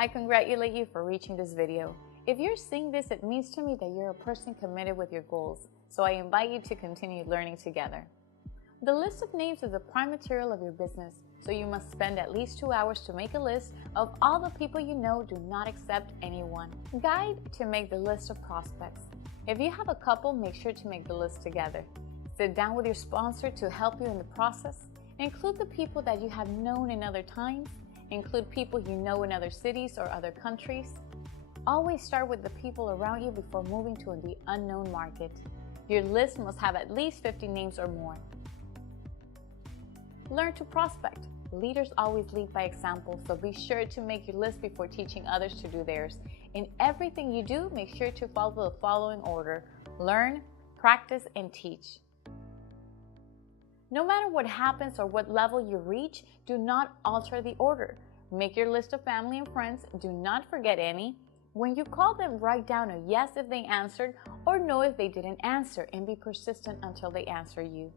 I congratulate you for reaching this video. If you're seeing this, it means to me that you're a person committed with your goals, so I invite you to continue learning together. The list of names is the prime material of your business, so you must spend at least 2 hours to make a list of all the people you know. Do not accept anyone. Guide to make the list of prospects. If you have a couple, make sure to make the list together. Sit down with your sponsor to help you in the process. Include the people that you have known in other times. Include people you know in other cities or other countries. Always start with the people around you before moving to the unknown market. Your list must have at least 50 names or more. Learn to prospect. Leaders always lead by example, so be sure to make your list before teaching others to do theirs. In everything you do, make sure to follow the following order: learn, practice, and teach. No matter what happens or what level you reach, do not alter the order. Make your list of family and friends. Do not forget any. When you call them, write down a yes if they answered or no if they didn't answer, and be persistent until they answer you.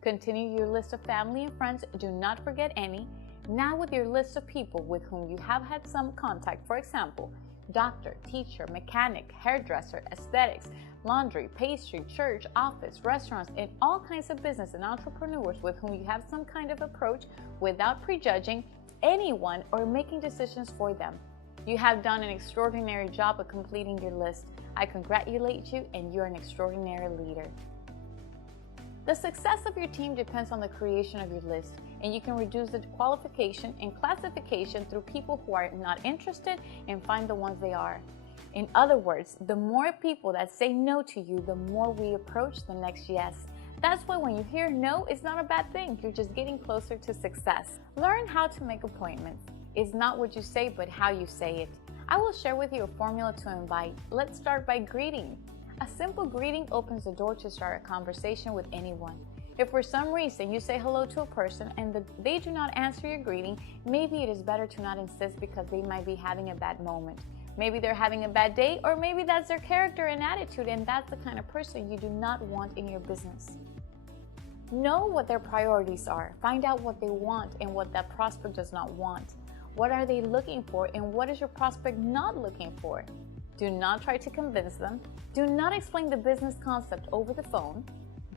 Continue your list of family and friends. Do not forget any. Now with your list of people with whom you have had some contact, for example, doctor, teacher, mechanic, hairdresser, aesthetics, laundry, pastry, church, office, restaurants, and all kinds of business and entrepreneurs with whom you have some kind of approach without prejudging anyone or making decisions for them. You have done an extraordinary job of completing your list. I congratulate you, and you're an extraordinary leader. The success of your team depends on the creation of your list, and you can reduce the qualification and classification through people who are not interested and find the ones they are. In other words, the more people that say no to you, the more we approach the next yes. That's why when you hear no, it's not a bad thing. You're just getting closer to success. Learn how to make appointments. It's not what you say, but how you say it. I will share with you a formula to invite. Let's start by greeting. A simple greeting opens the door to start a conversation with anyone. If for some reason you say hello to a person and they do not answer your greeting, maybe it is better to not insist because they might be having a bad moment. Maybe they're having a bad day, or maybe that's their character and attitude, and that's the kind of person you do not want in your business. Know what their priorities are. Find out what they want and what that prospect does not want. What are they looking for, and what is your prospect not looking for? Do not try to convince them. Do not explain the business concept over the phone.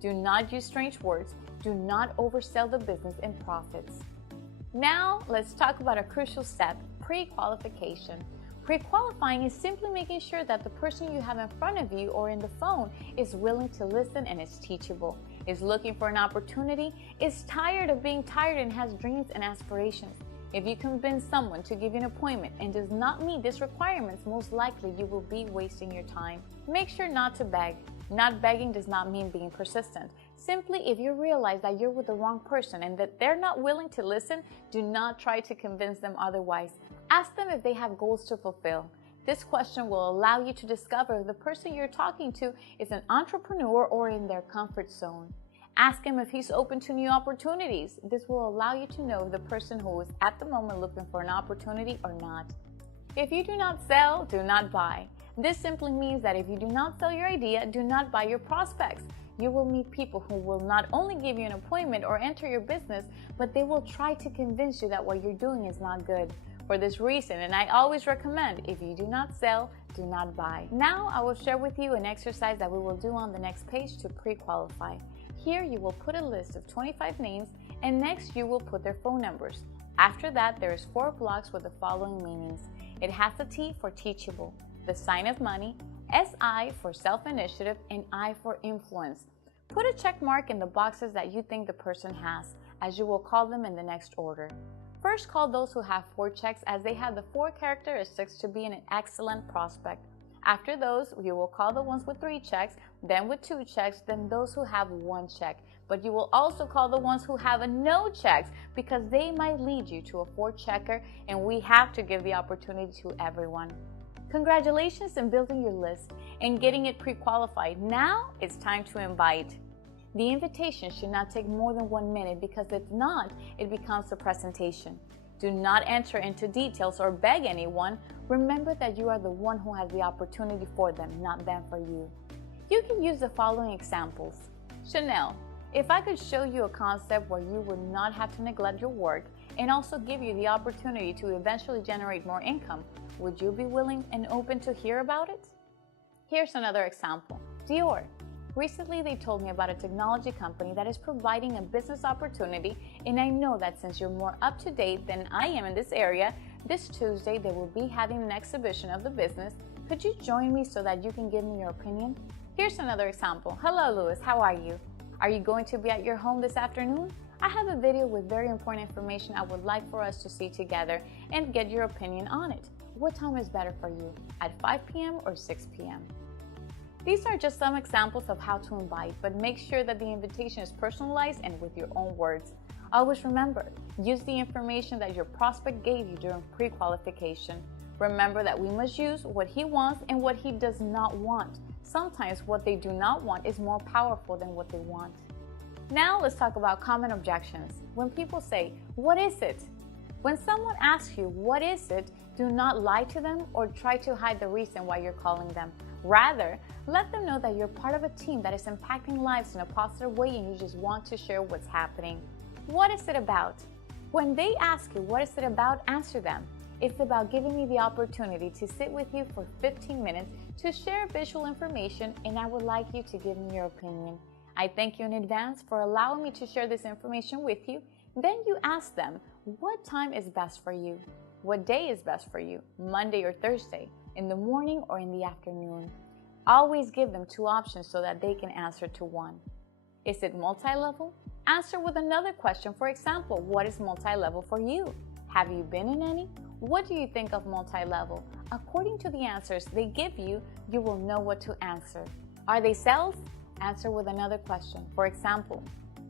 Do not use strange words. Do not oversell the business and profits. Now, let's talk about a crucial step: pre-qualification. Pre-qualifying is simply making sure that the person you have in front of you or in the phone is willing to listen and is teachable, is looking for an opportunity, is tired of being tired, and has dreams and aspirations. If you convince someone to give you an appointment and does not meet these requirements, most likely you will be wasting your time. Make sure not to beg. Not begging does not mean being persistent. Simply, if you realize that you're with the wrong person and that they're not willing to listen, do not try to convince them otherwise. Ask them if they have goals to fulfill. This question will allow you to discover if the person you're talking to is an entrepreneur or in their comfort zone. Ask him if he's open to new opportunities. This will allow you to know if the person who is at the moment looking for an opportunity or not. If you do not sell, do not buy. This simply means that if you do not sell your idea, do not buy your prospects. You will meet people who will not only give you an appointment or enter your business, but they will try to convince you that what you're doing is not good. For this reason, and I always recommend, if you do not sell, do not buy. Now I will share with you an exercise that we will do on the next page to pre-qualify. Here you will put a list of 25 names, and next you will put their phone numbers. After that, there is 4 blocks with the following meanings. It has the T for teachable, the sign of money, SI for self-initiative, and I for influence. Put a check mark in the boxes that you think the person has, as you will call them in the next order. First, call those who have 4 checks, as they have the 4 characteristics to be an excellent prospect. After those, you will call the ones with 3 checks, then with 2 checks, then those who have 1 check. But you will also call the ones who have no checks, because they might lead you to a 4 checker, and we have to give the opportunity to everyone. Congratulations in building your list and getting it pre-qualified. Now it's time to invite. The invitation should not take more than 1 minute, because if not, it becomes a presentation. Do not enter into details or beg anyone. Remember that you are the one who has the opportunity for them, not them for you. You can use the following examples. Chanel, if I could show you a concept where you would not have to neglect your work and also give you the opportunity to eventually generate more income, Would you be willing and open to hear about it? Here's another example. Dior. Recently, they told me about a technology company that is providing a business opportunity, and I know that since you're more up to date than I am in this area, this Tuesday they will be having an exhibition of the business. Could you join me so that you can give me your opinion? Here's another example. Hello, Louis. How are you? Are you going to be at your home this afternoon? I have a video with very important information I would like for us to see together and get your opinion on it. What time is better for you? At 5 p.m. or 6 p.m.? These are just some examples of how to invite, but make sure that the invitation is personalized and with your own words. Always remember, use the information that your prospect gave you during pre-qualification. Remember that we must use what he wants and what he does not want. Sometimes what they do not want is more powerful than what they want. Now let's talk about common objections. When people say, "What is it?" When someone asks you, "What is it?" do not lie to them or try to hide the reason why you're calling them. Rather, let them know that you're part of a team that is impacting lives in a positive way and you just want to share what's happening. What is it about? When they ask you what is it about, answer them. It's about giving me the opportunity to sit with you for 15 minutes to share visual information, and I would like you to give me your opinion. I thank you in advance for allowing me to share this information with you. Then you ask them, what time is best for you? What day is best for you? Monday or Thursday? In the morning or in the afternoon? Always give them two options so that they can answer to one. Is it multi-level? Answer with another question. For example, what is multi-level for you? Have you been in any? What do you think of multi-level? According to the answers they give you, you will know what to answer. Are they sales? Answer with another question. For example,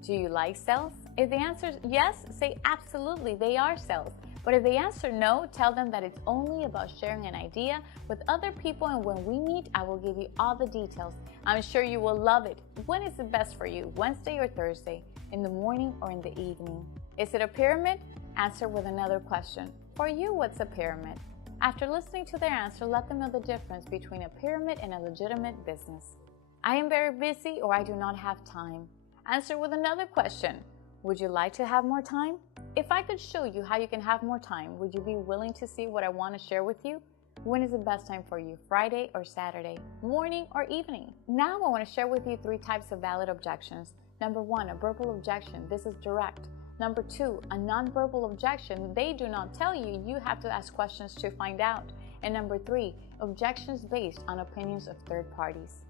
do you like sales? If the answer is yes, say absolutely, they are sales. But if they answer no, tell them that it's only about sharing an idea with other people, and when we meet, I will give you all the details. I'm sure you will love it. When is it best for you, Wednesday or Thursday? In the morning or in the evening? Is it a pyramid? Answer with another question. For you, what's a pyramid? After listening to their answer, let them know the difference between a pyramid and a legitimate business. I am very busy or I do not have time. Answer with another question. Would you like to have more time? If I could show you how you can have more time, would you be willing to see what I want to share with you? When is the best time for you, Friday or Saturday, morning or evening? Now I want to share with you 3 types of valid objections. Number 1, a verbal objection. This is direct. Number 2, a nonverbal objection. They do not tell you. You have to ask questions to find out. And number 3, objections based on opinions of third parties.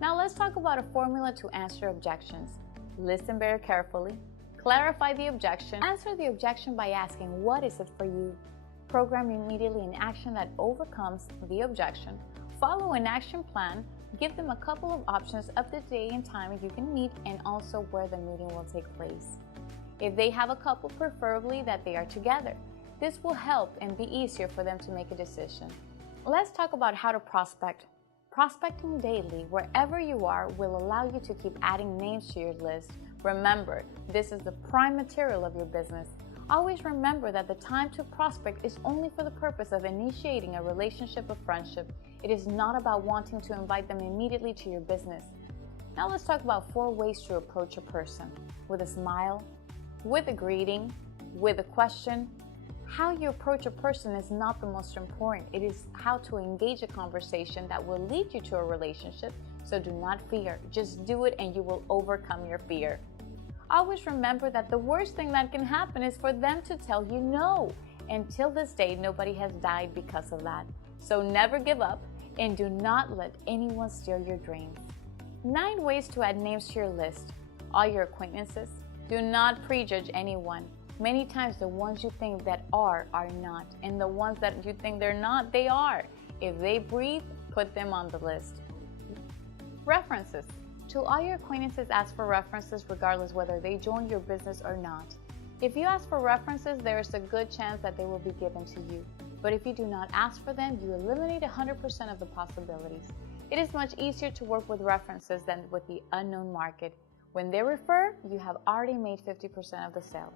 Now let's talk about a formula to answer objections. Listen very carefully. Clarify the objection. Answer the objection by asking, what is it for you? Program immediately an action that overcomes the objection. Follow an action plan. Give them a couple of options of the day and time you can meet, and also where the meeting will take place. If they have a couple, preferably that they are together. This will help and be easier for them to make a decision. Let's talk about how to prospect. Prospecting daily, wherever you are, will allow you to keep adding names to your list. Remember, this is the prime material of your business. Always remember that the time to prospect is only for the purpose of initiating a relationship of friendship. It is not about wanting to invite them immediately to your business. Now let's talk about 4 ways to approach a person. With a smile, with a greeting, with a question. How you approach a person is not the most important. It is how to engage a conversation that will lead you to a relationship. So do not fear. Just do it and you will overcome your fear. Always remember that the worst thing that can happen is for them to tell you no. Until this day, nobody has died because of that. So never give up and do not let anyone steal your dreams. 9 ways to add names to your list. All your acquaintances. Do not prejudge anyone. Many times the ones you think that are not, and the ones that you think they're not, they are. If they breathe, put them on the list. References. To all your acquaintances, ask for references regardless whether they join your business or not. If you ask for references, there is a good chance that they will be given to you. But if you do not ask for them, you eliminate 100% of the possibilities. It is much easier to work with references than with the unknown market. When they refer, you have already made 50% of the sale.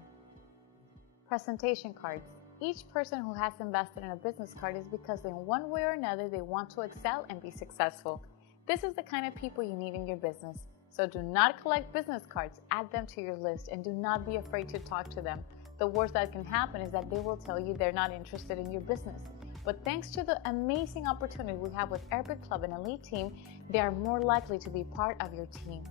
Presentation cards. Each person who has invested in a business card is because in one way or another they want to excel and be successful. This is the kind of people you need in your business. So do not collect business cards, add them to your list, and do not be afraid to talk to them. The worst that can happen is that they will tell you they're not interested in your business. but thanks to the amazing opportunity we have with Arabic Club and Elite Team, they are more likely to be part of your team.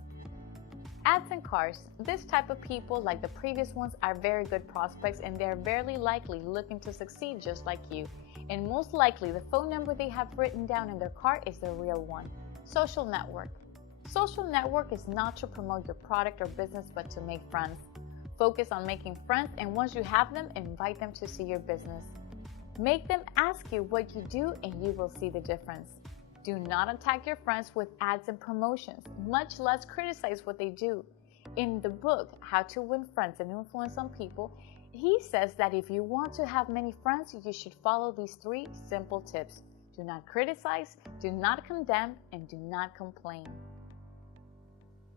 Ads and cars. This type of people, like the previous ones, are very good prospects and they are very likely looking to succeed just like you. And most likely, the phone number they have written down in their card is the real one. Social network. Social network is not to promote your product or business, but to make friends. Focus on making friends, and once you have them, invite them to see your business. Make them ask you what you do, and you will see the difference. Do not attack your friends with ads and promotions, much less criticize what they do. In the book, How to Win Friends and Influence on People, he says that if you want to have many friends, you should follow these 3 simple tips. Do not criticize, do not condemn, and do not complain.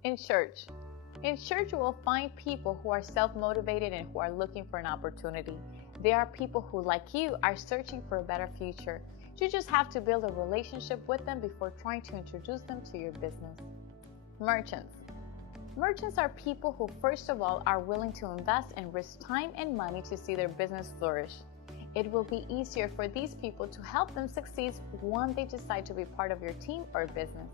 In church. In church, you will find people who are self-motivated and who are looking for an opportunity. They are people who, like you, are searching for a better future. You just have to build a relationship with them before trying to introduce them to your business. Merchants. Merchants are people who, first of all, are willing to invest and risk time and money to see their business flourish. It will be easier for these people to help them succeed when they decide to be part of your team or business.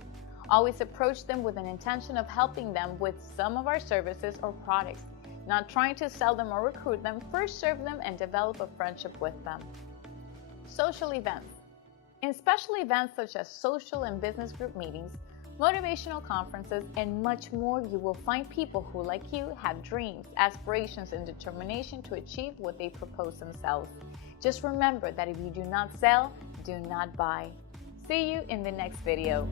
Always approach them with an intention of helping them with some of our services or products, not trying to sell them or recruit them. First serve them and develop a friendship with them. Social events. In special events such as social and business group meetings, motivational conferences, and much more, you will find people who, like you, have dreams, aspirations, and determination to achieve what they propose themselves. Just remember that if you do not sell, do not buy. See you in the next video.